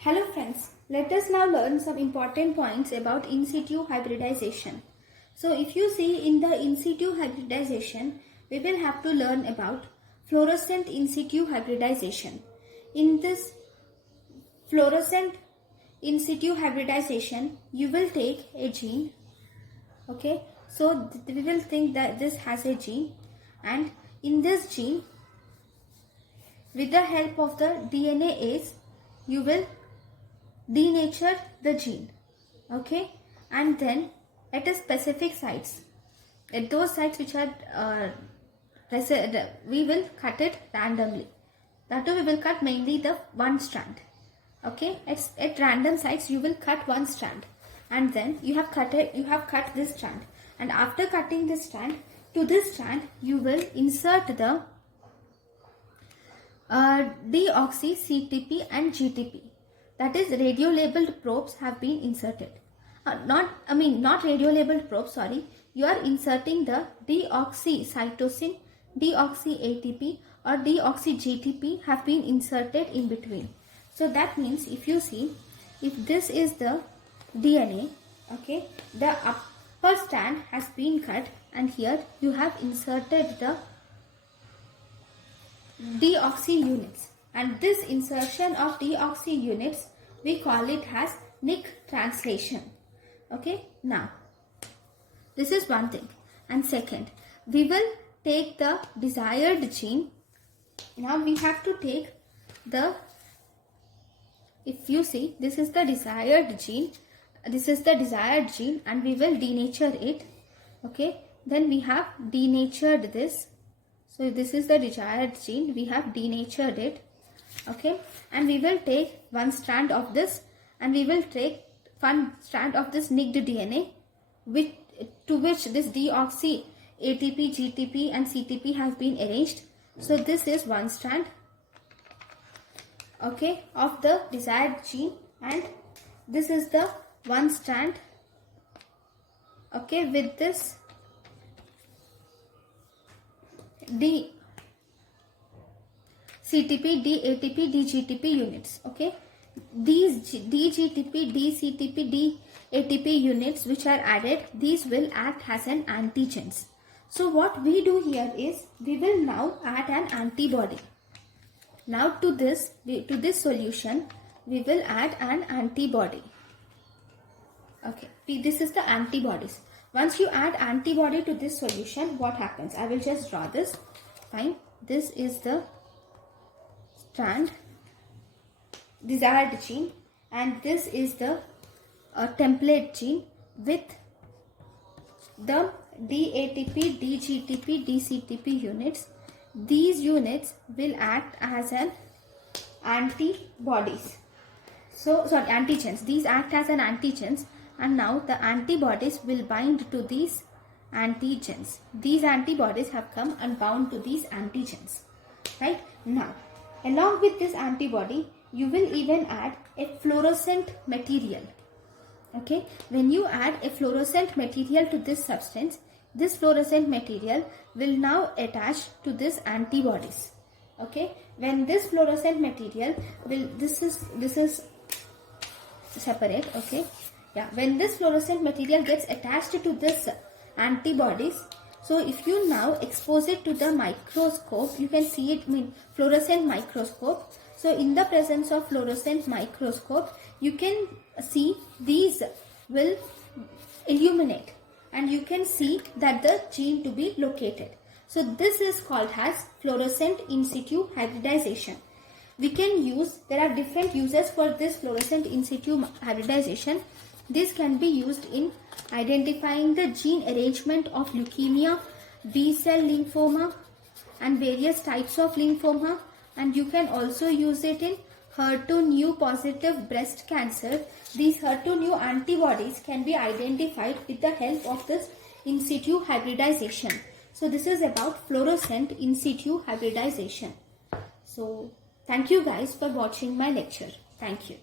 Hello friends, let us now learn some important points about in situ hybridization. So if you see in the in situ hybridization, we will have to learn about fluorescent in situ hybridization. In this fluorescent in situ hybridization, you will take a gene. Okay, so we will think that this has a gene, and in this gene, with the help of the DNase, you will denature the gene. Okay, and then at a specific sites, at those sites which are we will cut it randomly. That too, we will cut mainly the one strand. Okay, at random sites you will cut one strand, and then you have cut this strand, and after cutting this strand, to this strand you will insert the deoxy CTP and GTP. That is, radio labeled probes have been inserted. Not radio labeled probes, sorry. You are inserting the deoxycytosine, deoxy ATP or deoxy GTP have been inserted in between. So that means if you see, if this is the DNA, okay, the upper strand has been cut, and here you have inserted the deoxy units, and this insertion of deoxy units, we call it as Nick translation. Okay, now this is one thing, and second, we will take the desired gene. Now we have to take the, if you see, this is the desired gene, and we will denature it. Okay, then we have denatured this. So this is the desired gene, we have denatured it. Okay, and we will take one strand of this, and we will take one strand of this nicked DNA to which this deoxy ATP, GTP and CTP have been arranged. So this is one strand, okay, of the desired gene, and this is the one strand, okay, with this CTP, DATP, DGTP units. Okay, these DGTP, DCTP, DATP units which are added, these will act as an antigens. So what we do here is, we will now add an antibody. Now to this solution, we will add an antibody. Okay, this is the antibodies. Once you add antibody to this solution, what happens? I will just draw this. Fine. This is the strand, desired gene, and this is the template gene with the DATP, DGTP, DCTP units. These units will act as an antibodies. Antigens. These act as an antigens, and now the antibodies will bind to these antigens. These antibodies have come and bound to these antigens. Right? Now, along with this antibody, you will even add a fluorescent material. Okay, when you add a fluorescent material to this substance, this fluorescent material will now attach to this antibodies. Okay, when this fluorescent material will, this is separate. Okay, yeah, when this fluorescent material gets attached to this antibodies, so if you now expose it to the microscope, you can see it in fluorescent microscope. So in the presence of fluorescent microscope, you can see these will illuminate, and you can see that the gene to be located. So this is called as fluorescent in situ hybridization. We can use, there are different uses for this fluorescent in situ hybridization. This can be used in identifying the gene arrangement of leukemia, B-cell lymphoma and various types of lymphoma, and you can also use it in HER2-neu positive breast cancer. These HER2-neu antibodies can be identified with the help of this in situ hybridization. So this is about fluorescent in situ hybridization. So thank you guys for watching my lecture. Thank you.